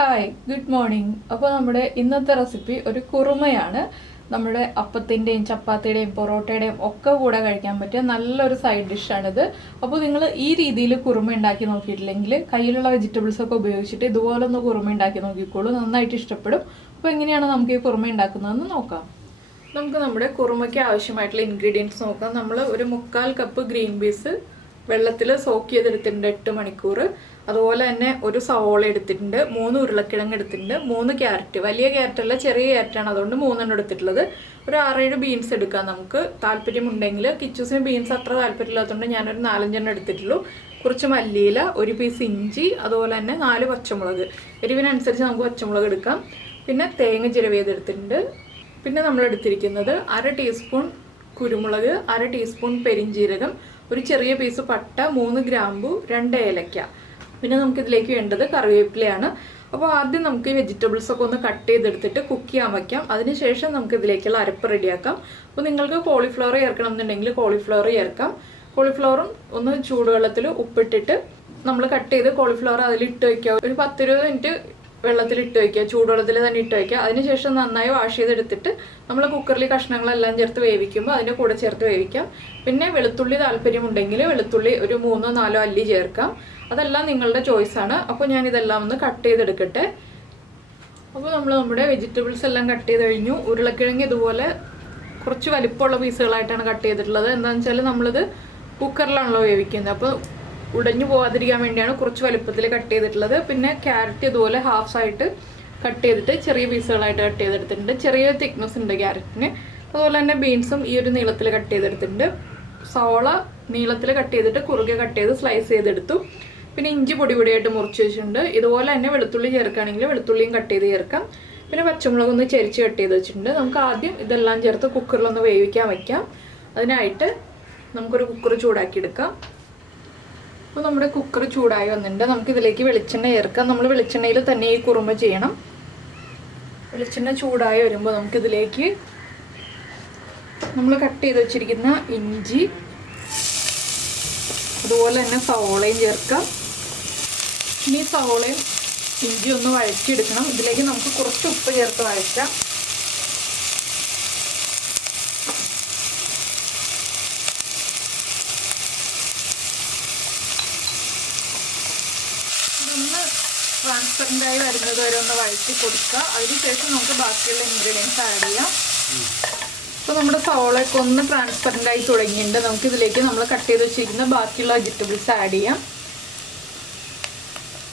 Hi good morning. അപ്പോൾ നമ്മുടെ ഇന്നത്തെ റെസിപ്പി ഒരു കുറുമയാണ്. നമ്മുടെ അപ്പത്തിൻ്റെയും ചപ്പാത്തിയുടെയും പൊറോട്ടയുടെയും ഒക്കെ കൂടെ കഴിക്കാൻ പറ്റിയ നല്ലൊരു സൈഡ് ഡിഷാണിത്. അപ്പോൾ നിങ്ങൾ ഈ രീതിയിൽ കുറുമ ഉണ്ടാക്കി നോക്കിയിട്ടില്ലെങ്കിൽ കയ്യിലുള്ള വെജിറ്റബിൾസ് ഒക്കെ ഉപയോഗിച്ചിട്ട് ഇതുപോലെ ഒന്ന് കുറുമ ഉണ്ടാക്കി നോക്കിക്കോളൂ, നന്നായിട്ട് ഇഷ്ടപ്പെടും. അപ്പോൾ എങ്ങനെയാണ് നമുക്ക് ഈ കുറുമ ഉണ്ടാക്കുന്നതെന്ന് നോക്കാം. നമുക്ക് നമ്മുടെ കുറുമയ്ക്ക് ആവശ്യമായിട്ടുള്ള ഇൻഗ്രീഡിയൻസ് നോക്കാം. നമ്മൾ ഒരു 1/4 കപ്പ് ഗ്രീൻ പീസ് വെള്ളത്തിൽ സോക്ക് ചെയ്തെടുത്തിട്ടുണ്ട് 8 മണിക്കൂർ. അതുപോലെ തന്നെ ഒരു സവോള എടുത്തിട്ടുണ്ട്, 3 ഉരുളക്കിഴങ്ങ് എടുത്തിട്ടുണ്ട്, 3 ക്യാരറ്റ്, വലിയ ക്യാരറ്റല്ല ചെറിയ ക്യാരറ്റാണ്, അതുകൊണ്ട് 3 എടുത്തിട്ടുള്ളത്. ഒരു 6-7 ബീൻസ് എടുക്കാം നമുക്ക് താല്പര്യമുണ്ടെങ്കിൽ. കിച്ചൂസിന് ബീൻസ് അത്ര താല്പര്യമില്ലാത്തതുകൊണ്ട് ഞാനൊരു 4-5 എടുത്തിട്ടുള്ളൂ. കുറച്ച് മല്ലിയില, ഒരു പീസ് ഇഞ്ചി, അതുപോലെ തന്നെ 4 പച്ചമുളക്. എരിവിനനുസരിച്ച് നമുക്ക് പച്ചമുളക് എടുക്കാം. പിന്നെ തേങ്ങ ചിരവിയതെടുത്തിട്ടുണ്ട്. പിന്നെ നമ്മൾ എടുത്തിരിക്കുന്നത് 1/2 ടീസ്പൂൺ കുരുമുളക്, 1/2 ടീസ്പൂൺ പെരിഞ്ജീരകം, ഒരു ചെറിയ പീസ് പട്ട, 3 ഗ്രാമ്പു, 2 ഏലക്ക. പിന്നെ നമുക്കിതിലേക്ക് വേണ്ടത് കറിവേപ്പിലയാണ്. അപ്പോൾ ആദ്യം നമുക്ക് ഈ വെജിറ്റബിൾസൊക്കെ ഒന്ന് കട്ട് ചെയ്തെടുത്തിട്ട് കുക്ക് ചെയ്യാൻ വയ്ക്കാം. അതിനുശേഷം നമുക്ക് ഇതിലേക്കുള്ള അരപ്പ് റെഡിയാക്കാം. അപ്പോൾ നിങ്ങൾക്ക് കോളിഫ്ലവർ ചേർക്കണം എന്നുണ്ടെങ്കിൽ കോളിഫ്ലവർ ചേർക്കാം. കോളിഫ്ലവറും ഒന്ന് ചൂടുവെള്ളത്തിൽ ഉപ്പിട്ടിട്ട് നമ്മൾ കട്ട് ചെയ്ത് കോളിഫ്ലവർ അതിലിട്ട് വയ്ക്കുക. ഒരു 10-20 മിനിറ്റ് വെള്ളത്തിലിട്ട് വയ്ക്കുക, ചൂടുവെള്ളത്തിൽ തന്നെ ഇട്ട് വയ്ക്കുക. അതിനുശേഷം നന്നായി വാഷ് ചെയ്തെടുത്തിട്ട് നമ്മൾ കുക്കറിൽ കഷ്ണങ്ങളെല്ലാം ചേർത്ത് വേവിക്കുമ്പോൾ അതിൻ്റെ കൂടെ ചേർത്ത് വേവിക്കാം. പിന്നെ വെളുത്തുള്ളി താല്പര്യമുണ്ടെങ്കിൽ വെളുത്തുള്ളി ഒരു 3-4 അല്ലി ചേർക്കാം. അതെല്ലാം നിങ്ങളുടെ ചോയ്സാണ്. അപ്പോൾ ഞാൻ ഇതെല്ലാം ഒന്ന് കട്ട് ചെയ്തെടുക്കട്ടെ. അപ്പോൾ നമ്മൾ നമ്മുടെ വെജിറ്റബിൾസ് എല്ലാം കട്ട് ചെയ്ത് കഴിഞ്ഞു. ഉരുളക്കിഴങ്ങ് ഇതുപോലെ കുറച്ച് വലിപ്പമുള്ള പീസുകളായിട്ടാണ് കട്ട് ചെയ്തിട്ടുള്ളത്. എന്താണെന്ന് വെച്ചാൽ നമ്മളിത് കുക്കറിലാണല്ലോ വേവിക്കുന്നത്, അപ്പോൾ ഉടഞ്ഞു പോകാതിരിക്കാൻ വേണ്ടിയാണ് കുറച്ച് വലുപ്പത്തിൽ കട്ട് ചെയ്തിട്ടുള്ളത്. പിന്നെ ക്യാരറ്റ് ഇതുപോലെ ഹാഫ്സായിട്ട് കട്ട് ചെയ്തിട്ട് ചെറിയ പീസുകളായിട്ട് കട്ട് ചെയ്തെടുത്തിട്ടുണ്ട്. ചെറിയ തിക്നെസ് ഉണ്ട് ക്യാരറ്റിന്. അതുപോലെ തന്നെ ബീൻസും ഈ ഒരു നീളത്തിൽ കട്ട് ചെയ്തെടുത്തിട്ടുണ്ട്. സവോള നീളത്തിൽ കട്ട് ചെയ്തിട്ട് കുറുകെ കട്ട് ചെയ്ത് സ്ലൈസ് ചെയ്തെടുത്തു. പിന്നെ ഇഞ്ചി പൊടി പൊടിയായിട്ട് മുറിച്ച് വെച്ചിട്ടുണ്ട്. ഇതുപോലെ തന്നെ വെളുത്തുള്ളി ചേർക്കുകയാണെങ്കിൽ വെളുത്തുള്ളിയും കട്ട് ചെയ്ത് ചേർക്കാം. പിന്നെ പച്ചമുളകൊന്ന് ചരിച്ച് കട്ട് ചെയ്ത് വെച്ചിട്ടുണ്ട്. നമുക്ക് ആദ്യം ഇതെല്ലാം ചേർത്ത് കുക്കറിലൊന്ന് വേവിക്കാൻ വയ്ക്കാം. അതിനായിട്ട് നമുക്കൊരു കുക്കർ ചൂടാക്കി എടുക്കാം. അപ്പോൾ നമ്മുടെ കുക്കർ ചൂടായി വന്നിട്ടുണ്ട്. നമുക്കിതിലേക്ക് വെളിച്ചെണ്ണ ചേർക്കാം. നമ്മൾ വെളിച്ചെണ്ണയിൽ തന്നെ ഈ കുറുമ ചെയ്യണം. വെളിച്ചെണ്ണ ചൂടായി വരുമ്പോൾ നമുക്കിതിലേക്ക് നമ്മൾ കട്ട് ചെയ്ത് വെച്ചിരിക്കുന്ന ഇഞ്ചി, അതുപോലെ തന്നെ സവോളയും ചേർക്കാം. ഇനി സവോളയും ഇഞ്ചി ഒന്ന് വഴറ്റിയെടുക്കണം. ഇതിലേക്ക് നമുക്ക് കുറച്ച് ഉപ്പ് ചേർത്ത് വഴറ്റാം. ഇതൊന്ന് ട്രാൻസ്പെറൻ്റായി വരുന്നത് വരെ ഒന്ന് വഴറ്റി കൊടുക്കുക. അതിനുശേഷം നമുക്ക് ബാക്കിയുള്ള ഇൻഗ്രീഡിയൻസ് ആഡ് ചെയ്യാം. അപ്പോൾ നമ്മുടെ സവോളയൊക്കെ ഒന്ന് ട്രാൻസ്പെറൻ്റായി തുടങ്ങിയിട്ടുണ്ട്. നമുക്കിതിലേക്ക് നമ്മൾ കട്ട് ചെയ്ത് വെച്ചിരിക്കുന്ന ബാക്കിയുള്ള വെജിറ്റബിൾസ് ആഡ് ചെയ്യാം.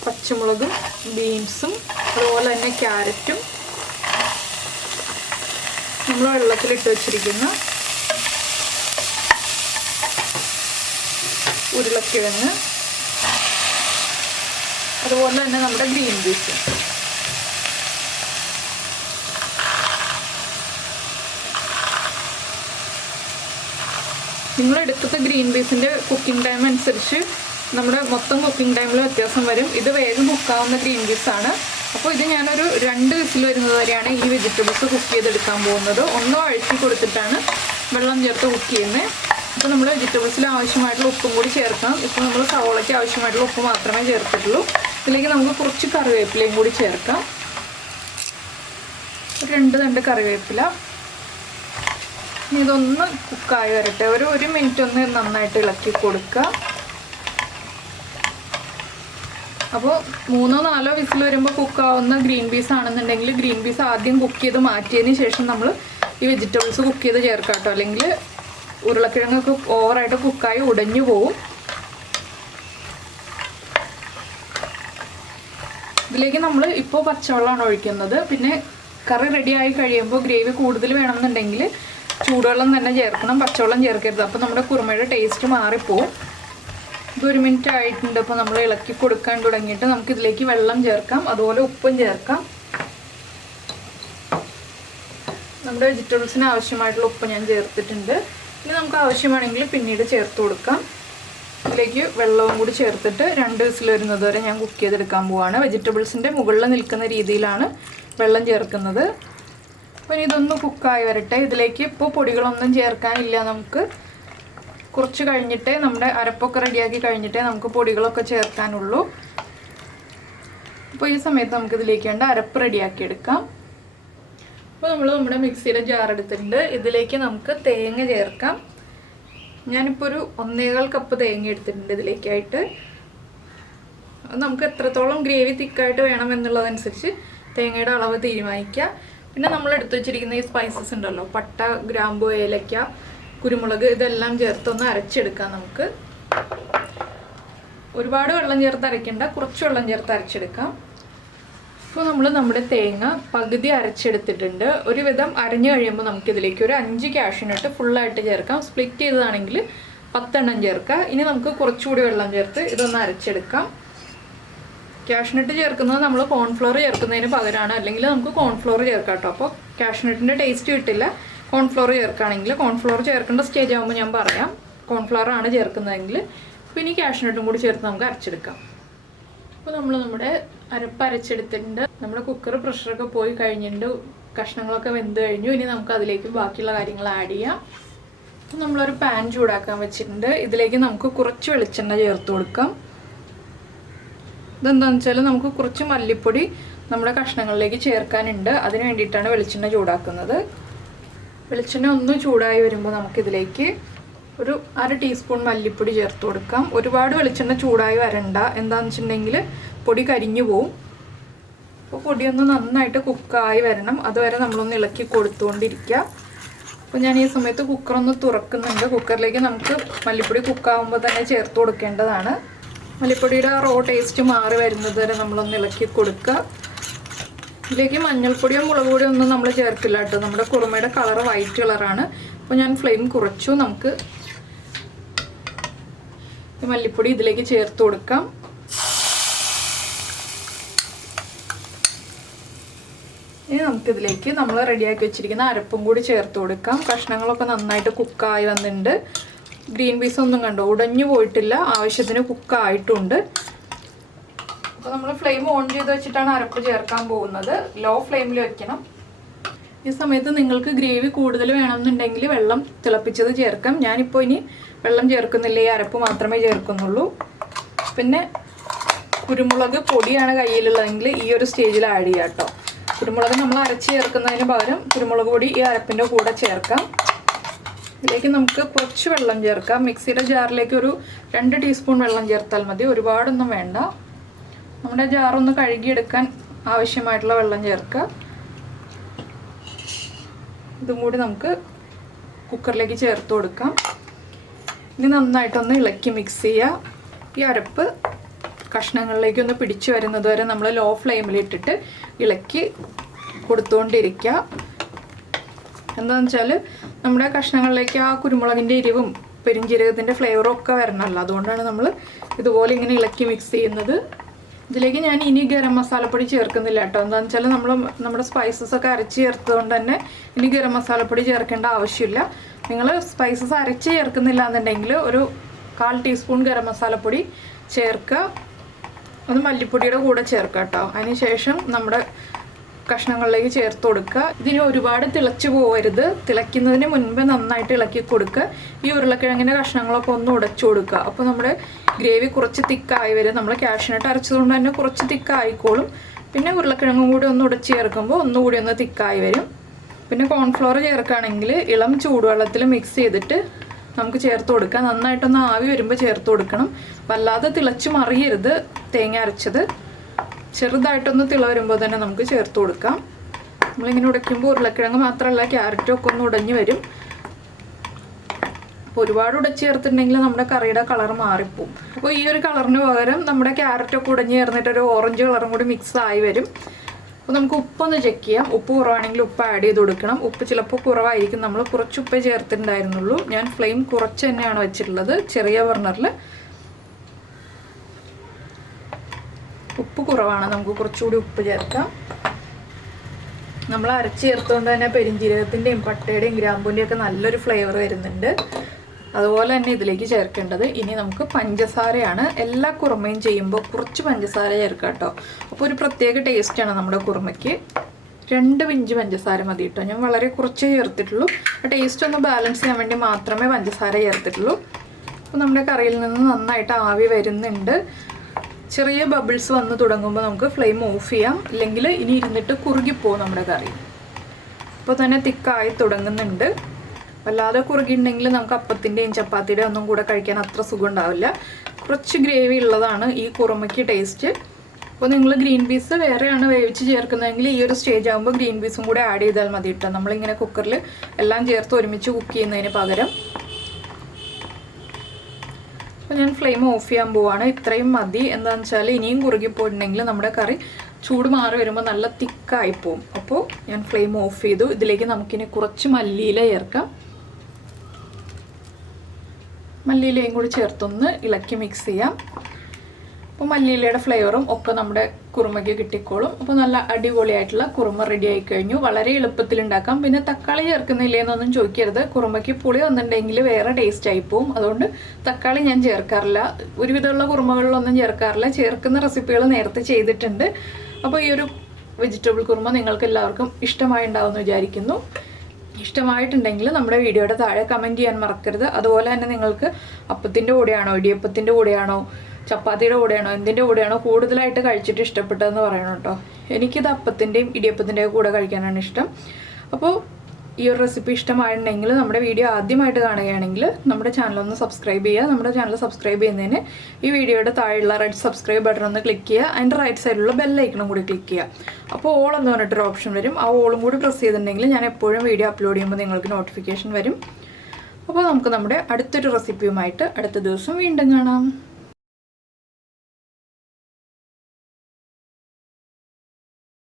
പച്ചമുളകും ബീൻസും അതുപോലെ തന്നെ ക്യാരറ്റും, നമ്മൾ വെള്ളത്തിലിട്ട് വെച്ചിരിക്കുന്ന ഉരുളക്കിഴങ്ങ്, അതുപോലെ തന്നെ നമ്മുടെ ഗ്രീൻ പീസ്. നിങ്ങൾ എടുക്കുന്ന ഗ്രീൻ പീസിൻ്റെ കുക്കിംഗ് ടൈം അനുസരിച്ച് നമ്മുടെ മൊത്തം കുക്കിംഗ് ടൈമിൽ വ്യത്യാസം വരും. ഇത് വേഗം കുക്കാവുന്ന ഗ്രീൻ പീസാണ്. അപ്പോൾ ഇത് ഞാനൊരു 2 വിസിൽ വരുന്നത് വരെയാണ് ഈ വെജിറ്റബിൾസ് കുക്ക് ചെയ്തെടുക്കാൻ പോകുന്നത്. ഒന്ന് വഴറ്റി കൊടുത്തിട്ടാണ് വെള്ളം ചേർത്ത് കുക്ക് ചെയ്യുന്നത്. അപ്പോൾ നമ്മൾ വെജിറ്റബിൾസിൽ ആവശ്യമായിട്ടുള്ള ഉപ്പും കൂടി ചേർക്കണം. ഇപ്പോൾ നമ്മൾ സവോളയ്ക്ക് ആവശ്യമായിട്ടുള്ള ഉപ്പ് മാത്രമേ ചേർത്തിട്ടുള്ളൂ. ഇതിലേക്ക് നമുക്ക് കുറച്ച് കറിവേപ്പിലയും കൂടി ചേർക്കാം. 2 തണ്ട് കറിവേപ്പില. ഇതൊന്ന് കുക്കായി വരട്ടെ. ഒരു 1 മിനിറ്റ് ഒന്ന് നന്നായിട്ട് ഇളക്കി കൊടുക്കുക. അപ്പോൾ 3-4 വിസിൽ വരുമ്പോൾ കുക്കാവുന്ന ഗ്രീൻ പീസ് ആണെന്നുണ്ടെങ്കിൽ ഗ്രീൻ പീസ് ആദ്യം കുക്ക് ചെയ്ത് മാറ്റിയതിന് ശേഷം നമ്മൾ ഈ വെജിറ്റബിൾസ് കുക്ക് ചെയ്ത് ചേർക്കാം കേട്ടോ. അല്ലെങ്കിൽ ഉരുളക്കിഴങ്ങൊക്കെ ഓവറായിട്ട് കുക്കായി ഉടഞ്ഞു പോവും. ഇതിലേക്ക് നമ്മൾ ഇപ്പോൾ പച്ചവെള്ളമാണ് ഒഴിക്കുന്നത്. പിന്നെ കറി റെഡിയായി കഴിയുമ്പോൾ ഗ്രേവി കൂടുതൽ വേണമെന്നുണ്ടെങ്കിൽ ചൂടുവെള്ളം തന്നെ ചേർക്കണം, പച്ചവെള്ളം ചേർക്കരുത്. അപ്പോൾ നമ്മുടെ കുറുമയുടെ ടേസ്റ്റ് മാറിപ്പോവും. ഇത് 1 മിനിറ്റ് ആയിട്ടുണ്ട്. അപ്പോൾ നമ്മൾ ഇളക്കി കൊടുക്കാൻ തുടങ്ങിയിട്ട് നമുക്കിതിലേക്ക് വെള്ളം ചേർക്കാം, അതുപോലെ ഉപ്പും ചേർക്കാം. നമ്മുടെ വെജിറ്റബിൾസിന് ആവശ്യമായിട്ടുള്ള ഉപ്പ് ഞാൻ ചേർത്തിട്ടുണ്ട്. ഇനി നമുക്ക് ആവശ്യമാണെങ്കിൽ പിന്നീട് ചേർത്ത് കൊടുക്കാം. ഇതിലേക്ക് വെള്ളവും കൂടി ചേർത്തിട്ട് 2 വിസിൽ വരുന്നത് വരെ ഞാൻ കുക്ക് ചെയ്തെടുക്കാൻ പോവാണ്. വെജിറ്റബിൾസിൻ്റെ മുകളിൽ നിൽക്കുന്ന രീതിയിലാണ് വെള്ളം ചേർക്കുന്നത്. അപ്പോൾ ഇതൊന്ന് കുക്കായി വരട്ടെ. ഇതിലേക്ക് ഇപ്പോൾ പൊടികളൊന്നും ചേർക്കാനില്ല. നമുക്ക് കുറച്ച് കഴിഞ്ഞിട്ടേ നമ്മുടെ അരപ്പൊക്കെ റെഡിയാക്കി കഴിഞ്ഞിട്ടേ നമുക്ക് പൊടികളൊക്കെ ചേർക്കാനുള്ളൂ. അപ്പോൾ ഈ സമയത്ത് നമുക്കിതിലേക്ക് വേണ്ട അരപ്പ് റെഡിയാക്കി എടുക്കാം. അപ്പോൾ നമ്മൾ നമ്മുടെ മിക്സിയുടെ ജാർ എടുത്തിട്ടുണ്ട്. ഇതിലേക്ക് നമുക്ക് തേങ്ങ ചേർക്കാം. ഞാനിപ്പോൾ ഒരു 1.25 കപ്പ് തേങ്ങ എടുത്തിട്ടുണ്ട് ഇതിലേക്കായിട്ട്. നമുക്ക് എത്രത്തോളം ഗ്രേവി തിക്കായിട്ട് വേണം എന്നുള്ളതനുസരിച്ച് തേങ്ങയുടെ അളവ് തീരുമാനിക്കുക. പിന്നെ നമ്മൾ എടുത്തു വെച്ചിരിക്കുന്ന ഈ സ്പൈസസ് ഉണ്ടല്ലോ, പട്ട, ഗ്രാമ്പു, ഏലക്ക, കുരുമുളക്, ഇതെല്ലാം ചേർത്തൊന്ന് അരച്ചെടുക്കാം. നമുക്ക് ഒരുപാട് വെള്ളം ചേർത്ത് അരയ്ക്കേണ്ട, കുറച്ച് വെള്ളം ചേർത്ത് അരച്ചെടുക്കാം. ഇപ്പോൾ നമ്മൾ നമ്മുടെ തേങ്ങ പകുതി അരച്ചെടുത്തിട്ടുണ്ട്. ഒരുവിധം അരഞ്ഞു കഴിയുമ്പോൾ നമുക്കിതിലേക്ക് ഒരു 5 കാഷ്യൂനട്ട് ഫുള്ളായിട്ട് ചേർക്കാം. സ്പ്ലിറ്റ് ചെയ്തതാണെങ്കിൽ 10 എണ്ണം ചേർക്കാം. ഇനി നമുക്ക് കുറച്ചുകൂടി വെള്ളം ചേർത്ത് ഇതൊന്ന് അരച്ചെടുക്കാം. കാഷ്യൂനട്ട് ചേർക്കുന്നത് നമ്മൾ കോൺഫ്ലോർ ചേർക്കുന്നതിന് പകരമാണ്, അല്ലെങ്കിൽ നമുക്ക് കോൺഫ്ലോർ ചേർക്കാം കേട്ടോ. അപ്പോൾ കാഷ്യൂനട്ടിൻ്റെ ടേസ്റ്റ് കിട്ടില്ല. കോൺഫ്ലോർ ചേർക്കുകയാണെങ്കിൽ, കോൺഫ്ലോർ ചേർക്കേണ്ട സ്റ്റേജ് ആകുമ്പോൾ ഞാൻ പറയാം. കോൺഫ്ലോർ ആണ് ചേർക്കുന്നതെങ്കിൽ പിന്നെ കാഷ്യൂനട്ടും കൂടി ചേർത്ത് നമുക്ക് അരച്ചെടുക്കാം. അപ്പോൾ നമ്മൾ നമ്മുടെ അരപ്പ് അരച്ചെടുത്തിട്ടുണ്ട്. നമ്മുടെ കുക്കർ പ്രഷറൊക്കെ പോയി കഴിഞ്ഞിട്ടുണ്ട്, കഷ്ണങ്ങളൊക്കെ വെന്ത് കഴിഞ്ഞു. ഇനി നമുക്ക് അതിലേക്ക് ബാക്കിയുള്ള കാര്യങ്ങൾ ആഡ് ചെയ്യാം. അപ്പോൾ നമ്മളൊരു പാൻ ചൂടാക്കാൻ വെച്ചിട്ടുണ്ട്. ഇതിലേക്ക് നമുക്ക് കുറച്ച് വെളിച്ചെണ്ണ ചേർത്ത് കൊടുക്കാം. ഇതെന്താണെന്ന് വെച്ചാൽ നമുക്ക് കുറച്ച് മല്ലിപ്പൊടി നമ്മുടെ കഷ്ണങ്ങളിലേക്ക് ചേർക്കാനുണ്ട്. അതിന് വേണ്ടിയിട്ടാണ് വെളിച്ചെണ്ണ ചൂടാക്കുന്നത്. വെളിച്ചെണ്ണ ഒന്ന് ചൂടായി വരുമ്പോൾ നമുക്കിതിലേക്ക് ഒരു 1/2 ടീസ്പൂൺ മല്ലിപ്പൊടി ചേർത്ത് കൊടുക്കാം. ഒരുപാട് വെളിച്ചെണ്ണ ചൂടായി വരണ്ട, എന്താണെന്ന് വെച്ചിട്ടുണ്ടെങ്കിൽ പൊടി കരിഞ്ഞു പോവും. അപ്പോൾ പൊടിയൊന്ന് നന്നായിട്ട് കുക്കായി വരണം, അതുവരെ നമ്മളൊന്ന് ഇളക്കി കൊടുത്തുകൊണ്ടിരിക്കുക. അപ്പോൾ ഞാൻ ഈ സമയത്ത് കുക്കറൊന്ന് തുറക്കുന്നുണ്ട്. കുക്കറിലേക്ക് നമുക്ക് മല്ലിപ്പൊടി കുക്കാവുമ്പോൾ തന്നെ ചേർത്ത് കൊടുക്കേണ്ടതാണ്. മല്ലിപ്പൊടിയുടെ റോ ടേസ്റ്റ് മാറി വരുന്നത് വരെ നമ്മളൊന്ന് ഇളക്കി കൊടുക്കുക. ഇതിലേക്ക് മഞ്ഞൾപ്പൊടിയോ മുളക് പൊടിയോ ഒന്നും നമ്മൾ ചേർക്കില്ല കേട്ടോ. നമ്മുടെ കുറുമയുടെ കളർ വൈറ്റ് കളറാണ്. അപ്പോൾ ഞാൻ ഫ്ലെയിം കുറച്ചു. നമുക്ക് ഈ മല്ലിപ്പൊടി ഇതിലേക്ക് ചേർത്ത് കൊടുക്കാം. ഇനി നമുക്കിതിലേക്ക് നമ്മൾ റെഡിയാക്കി വെച്ചിരിക്കുന്ന അരപ്പും കൂടി ചേർത്ത് കൊടുക്കാം. കഷ്ണങ്ങളൊക്കെ നന്നായിട്ട് കുക്കായി വന്നിട്ടുണ്ട്. ഗ്രീൻ പീസ് ഒന്നും കണ്ടോ, ഉടഞ്ഞു പോയിട്ടില്ല, ആവശ്യത്തിന് കുക്കായിട്ടുണ്ട്. അപ്പോൾ നമ്മൾ ഫ്ലെയിം ഓൺ ചെയ്ത് വെച്ചിട്ടാണ് അരപ്പ് ചേർക്കാൻ പോകുന്നത്. ലോ ഫ്ലെയിമിൽ വെക്കണം. ഈ സമയത്ത് നിങ്ങൾക്ക് ഗ്രേവി കൂടുതൽ വേണമെന്നുണ്ടെങ്കിൽ വെള്ളം തിളപ്പിച്ചത് ചേർക്കാം. ഞാനിപ്പോൾ ഇനി വെള്ളം ചേർക്കുന്നില്ല, ഈ അരപ്പ് മാത്രമേ ചേർക്കുന്നുള്ളൂ. പിന്നെ കുരുമുളക് പൊടിയാണ് കയ്യിലുള്ളതെങ്കിൽ ഈ ഒരു സ്റ്റേജിൽ ആഡ് ചെയ്യാം കേട്ടോ. കുരുമുളക് നമ്മൾ അരച്ച് ചേർക്കുന്നതിന് പകരം കുരുമുളക് പൊടി ഈ അരപ്പിൻ്റെ കൂടെ ചേർക്കാം. ഇതിലേക്ക് നമുക്ക് കുറച്ച് വെള്ളം ചേർക്കാം. മിക്സിയുടെ ജാറിലേക്ക് ഒരു 2 ടീസ്പൂൺ വെള്ളം ചേർത്താൽ മതി, ഒരുപാടൊന്നും വേണ്ട. നമ്മുടെ ജാറൊന്ന് കഴുകിയെടുക്കാൻ ആവശ്യമായിട്ടുള്ള വെള്ളം ചേർക്കുക. ഇതും കൂടി നമുക്ക് കുക്കറിലേക്ക് ചേർത്ത് കൊടുക്കാം. ഇനി നന്നായിട്ടൊന്ന് ഇളക്കി മിക്സ് ചെയ്യുക. ഈ അരപ്പ് കഷ്ണങ്ങളിലേക്ക് ഒന്ന് പിടിച്ചു വരുന്നത് വരെ നമ്മൾ ലോ ഫ്ലെയിമിലിട്ടിട്ട് ഇളക്കി കൊടുത്തുകൊണ്ടിരിക്കുക. എന്താണെന്ന് വെച്ചാൽ നമ്മുടെ കഷ്ണങ്ങളിലേക്ക് ആ കുരുമുളകിൻ്റെ എരിവും പെരിഞ്ജീരകത്തിൻ്റെ ഫ്ലേവറും ഒക്കെ വരണമല്ലോ, അതുകൊണ്ടാണ് നമ്മൾ ഇതുപോലെ ഇങ്ങനെ ഇളക്കി മിക്സ് ചെയ്യുന്നത്. ഇതിലേക്ക് ഞാൻ ഇനി ഗരം മസാലപ്പൊടി ചേർക്കുന്നില്ല കേട്ടോ. എന്താണെന്ന് വെച്ചാൽ നമ്മുടെ സ്പൈസസ് ഒക്കെ അരച്ച് ചേർത്തതുകൊണ്ട് തന്നെ ഇനി ഗരം മസാലപ്പൊടി ചേർക്കേണ്ട ആവശ്യമില്ല. നിങ്ങൾ സ്പൈസസ് അരച്ച് ചേർക്കുന്നില്ല എന്നുണ്ടെങ്കിൽ ഒരു 1/4 ടീസ്പൂൺ ഗരം മസാലപ്പൊടി ചേർക്കുക. അത് മല്ലിപ്പൊടിയുടെ കൂടെ ചേർക്കുക കേട്ടോ. അതിന് ശേഷം നമ്മുടെ കഷ്ണങ്ങളിലേക്ക് ചേർത്ത് കൊടുക്കുക. ഇതിന് ഒരുപാട് തിളച്ച് പോകരുത്. തിളയ്ക്കുന്നതിന് മുൻപ് നന്നായിട്ട് ഇളക്കി കൊടുക്കുക. ഈ ഉരുളക്കിഴങ്ങിൻ്റെ കഷ്ണങ്ങളൊക്കെ ഒന്ന് ഉടച്ചു കൊടുക്കുക. അപ്പോൾ നമ്മുടെ ഗ്രേവി കുറച്ച് തിക്കായി വരും. നമ്മൾ കാഷ്യൂനട്ട് അരച്ചതുകൊണ്ട് തന്നെ കുറച്ച് തിക്കായിക്കോളും. പിന്നെ ഉരുളക്കിഴങ്ങും കൂടി ഒന്ന് ഉടച്ച് ചേർക്കുമ്പോൾ ഒന്നുകൂടി ഒന്ന് തിക്കായി വരും. പിന്നെ കോൺഫ്ലോർ ചേർക്കുകയാണെങ്കിൽ ഇളം ചൂടുവെള്ളത്തിൽ മിക്സ് ചെയ്തിട്ട് നമുക്ക് ചേർത്ത് കൊടുക്കാം. നന്നായിട്ടൊന്ന് ആവി വരുമ്പോൾ ചേർത്ത് കൊടുക്കണം. വല്ലാതെ തിളച്ച് മറിയരുത് തേങ്ങ അരച്ചത്. ചെറുതായിട്ടൊന്ന് തിള വരുമ്പോൾ തന്നെ നമുക്ക് ചേർത്ത് കൊടുക്കാം. നമ്മളിങ്ങനെ ഉടയ്ക്കുമ്പോൾ ഉരുളക്കിഴങ്ങ് മാത്രമല്ല ക്യാരറ്റും ഒക്കെ ഒന്ന് ഉടഞ്ഞു വരും. അപ്പോൾ ഒരുപാട് ഉടച്ച് ചേർത്തിട്ടുണ്ടെങ്കിൽ നമ്മുടെ കറിയുടെ കളർ മാറിപ്പോവും. അപ്പോൾ ഈ ഒരു കളറിന് പകരം നമ്മുടെ ക്യാരറ്റൊക്കെ ഉടഞ്ഞ് ചേർന്നിട്ടൊരു ഓറഞ്ച് കളറും കൂടി മിക്സ് ആയി വരും. അപ്പോൾ നമുക്ക് ഉപ്പൊന്ന് ചെക്ക് ചെയ്യാം. ഉപ്പ് കുറവാണെങ്കിൽ ഉപ്പ് ആഡ് ചെയ്ത് കൊടുക്കണം. ഉപ്പ് ചിലപ്പോൾ കുറവായിരിക്കും. നമ്മൾ കുറച്ച് ഉപ്പേ ചേർത്തിട്ടുണ്ടായിരുന്നുള്ളൂ. ഞാൻ ഫ്ലെയിം കുറച്ച് തന്നെയാണ് വെച്ചിട്ടുള്ളത്, ചെറിയ ബർണറിൽ. ഉപ്പ് കുറവാണ്, നമുക്ക് കുറച്ചുകൂടി ഉപ്പ് ചേർക്കാം. നമ്മൾ അരച്ച് ചേർത്തുകൊണ്ട് തന്നെ പെരിഞ്ജീരകത്തിൻ്റെയും പട്ടയുടെയും ഗ്രാമ്പൂൻ്റെയും ഒക്കെ നല്ലൊരു ഫ്ലേവർ വരുന്നുണ്ട്. അതുപോലെ തന്നെ ഇതിലേക്ക് ചേർക്കേണ്ടത് ഇനി നമുക്ക് പഞ്ചസാരയാണ്. എല്ലാ കുറുമയും ചെയ്യുമ്പോൾ കുറച്ച് പഞ്ചസാര ചേർക്കാം കേട്ടോ. അപ്പോൾ ഒരു പ്രത്യേക ടേസ്റ്റാണ് നമ്മുടെ കുറുമയ്ക്ക്. 2 പിഞ്ച് പഞ്ചസാര മതി കേട്ടോ. ഞാൻ വളരെ കുറച്ചേ ചേർത്തിട്ടുള്ളൂ. ടേസ്റ്റ് ഒന്ന് ബാലൻസ് ചെയ്യാൻ വേണ്ടി മാത്രമേ പഞ്ചസാര ചേർത്തിട്ടുള്ളൂ. അപ്പോൾ നമ്മുടെ കറിയിൽ നിന്ന് നന്നായിട്ട് ആവി വരുന്നുണ്ട്. ചെറിയ ബബിൾസ് വന്ന് തുടങ്ങുമ്പോൾ നമുക്ക് ഫ്ലെയിം ഓഫ് ചെയ്യാം, ഇല്ലെങ്കിൽ ഇനി ഇരുന്നിട്ട് കുറുകിപ്പോവും നമ്മുടെ കറി. ഇപ്പോൾ തന്നെ തിക്കായി തുടങ്ങുന്നുണ്ട്. വല്ലാതെ കുറുകിയിട്ടുണ്ടെങ്കിൽ നമുക്ക് അപ്പത്തിൻ്റെയും ചപ്പാത്തിയുടെയും ഒന്നും കൂടെ കഴിക്കാൻ അത്ര സുഖം ഉണ്ടാവില്ല. കുറച്ച് ഗ്രേവി ഉള്ളതാണ് ഈ കുറുമയ്ക്ക് ടേസ്റ്റ്. അപ്പോൾ നിങ്ങൾ ഗ്രീൻ പീസ് വേറെയാണ് വേവിച്ച് ചേർക്കുന്നതെങ്കിൽ ഈ ഒരു സ്റ്റേജ് ആകുമ്പോൾ ഗ്രീൻ പീസും കൂടെ ആഡ് ചെയ്താൽ മതി കേട്ടോ. നമ്മളിങ്ങനെ കുക്കറിൽ എല്ലാം ചേർത്ത് ഒരുമിച്ച് കുക്ക് ചെയ്യുന്നതിന് പകരം. അപ്പോൾ ഞാൻ ഫ്ലെയിം ഓഫ് ചെയ്യാൻ പോവാണ്. ഇത്രയും മതി. എന്താണെന്ന് വെച്ചാൽ ഇനിയും കുറുകിപ്പോയിട്ടുണ്ടെങ്കിൽ നമ്മുടെ കറി ചൂട് മാറി വരുമ്പോൾ നല്ല തിക്കായി പോവും. അപ്പോൾ ഞാൻ ഫ്ലെയിം ഓഫ് ചെയ്തു. ഇതിലേക്ക് നമുക്കിനി കുറച്ച് മല്ലിയില ചേർക്കാം. മല്ലിയിലയും കൂടി ചേർത്തൊന്ന് ഇളക്കി മിക്സ് ചെയ്യാം. അപ്പോൾ മല്ലിയിലയുടെ ഫ്ലേവറും ഒക്കെ നമ്മുടെ കുറുമയ്ക്ക് കിട്ടിക്കോളും. അപ്പോൾ നല്ല അടിപൊളിയായിട്ടുള്ള കുറുമ റെഡി ആയി കഴിഞ്ഞു. വളരെ എളുപ്പത്തിൽ ഉണ്ടാക്കാം. പിന്നെ തക്കാളി ചേർക്കുന്നില്ലേ എന്നൊന്നും ചോദിക്കരുത്. കുറുമയ്ക്ക് പുളി വന്നിട്ടുണ്ടെങ്കിൽ വേറെ ടേസ്റ്റ് ആയി പോവും. അതുകൊണ്ട് തക്കാളി ഞാൻ ചേർക്കാറില്ല. ഒരുവിധമുള്ള കുറുമകളിലൊന്നും ചേർക്കാറില്ല. ചേർക്കുന്ന റെസിപ്പികൾ നേരത്തെ ചെയ്തിട്ടുണ്ട്. അപ്പോൾ ഈ ഒരു വെജിറ്റബിൾ കുറുമ നിങ്ങൾക്ക് എല്ലാവർക്കും ഇഷ്ടമായിട്ടുണ്ടാവുമെന്ന് വിചാരിക്കുന്നു. ഇഷ്ടമായിട്ടുണ്ടെങ്കിൽ നമ്മുടെ വീഡിയോയുടെ താഴെ കമൻറ്റ് ചെയ്യാൻ മറക്കരുത്. അതുപോലെ തന്നെ നിങ്ങൾക്ക് അപ്പത്തിൻ്റെ കൂടെയാണോ, ഇടിയപ്പത്തിൻ്റെ കൂടെയാണോ, ചപ്പാത്തിയുടെ കൂടെയാണോ, എന്തിൻ്റെ കൂടെയാണോ കൂടുതലായിട്ട് കഴിച്ചിട്ട് ഇഷ്ടപ്പെട്ടതെന്ന് പറയണം കേട്ടോ. എനിക്കിത് അപ്പത്തിൻ്റെയും ഇടിയപ്പത്തിൻ്റെയും കൂടെ കഴിക്കാനാണ് ഇഷ്ടം. അപ്പോൾ ഈ ഒരു റെസിപ്പി ഇഷ്ടമായിട്ടുണ്ടെങ്കിൽ നമ്മുടെ വീഡിയോ ആദ്യമായിട്ട് കാണുകയാണെങ്കിൽ നമ്മുടെ ചാനലൊന്ന് സബ്സ്ക്രൈബ് ചെയ്യുക. നമ്മുടെ ചാനൽ സബ്സ്ക്രൈബ് ചെയ്യുന്നതിന് ഈ വീഡിയോയുടെ താഴെയുള്ള റെഡ് സബ്സ്ക്രൈബ് ബട്ടൺ ഒന്ന് ക്ലിക്ക് ചെയ്യുക. അതിൻ്റെ റൈറ്റ് സൈഡിലുള്ള ബെല്ലൈക്കണും കൂടി ക്ലിക്ക് ചെയ്യുക. അപ്പോൾ ഓൾ എന്ന് പറഞ്ഞിട്ടൊരു ഓപ്ഷൻ വരും. ആ ഓളും കൂടി പ്രസ് ചെയ്തിട്ടുണ്ടെങ്കിൽ ഞാൻ എപ്പോഴും വീഡിയോ അപ്ലോഡ് ചെയ്യുമ്പോൾ നിങ്ങൾക്ക് നോട്ടിഫിക്കേഷൻ വരും. അപ്പോൾ നമുക്ക് നമ്മുടെ അടുത്തൊരു റെസിപ്പിയുമായിട്ട് അടുത്ത ദിവസം വീണ്ടും കാണാം.